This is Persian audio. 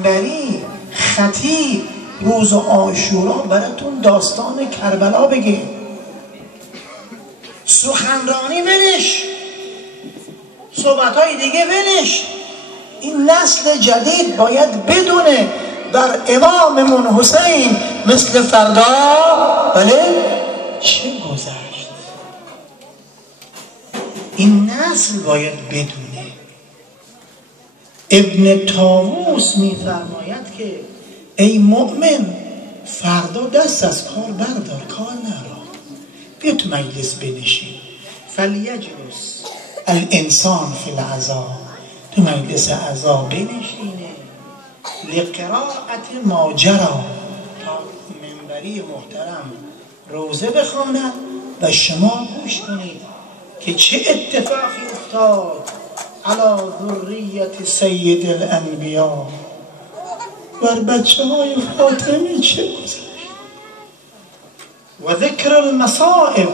منبری خطیب روز عاشورا براتون داستان کربلا بگه. سخنرانی ولش، صحبتهای دیگه ولش. این نسل جدید باید بدونه در اماممون حسین مثل فردا بله چه گذشت. این نسل باید بدونه. ابن طاووس میفرماید که ای مؤمن فردا دست از کار بردار، کار نرو، بیا تو مجلس بنشین. فلیجلس الانسان فی العزا، تو مجلس عزا بنشینه. لقراءت ما جرى، تا منبری محترم روزه بخواند و شما گوش کنید که چه اتفاقی افتاد علی ذریت سید الانبیا، بر بچه های فاطمی چه گذشت. و ذکر المصائب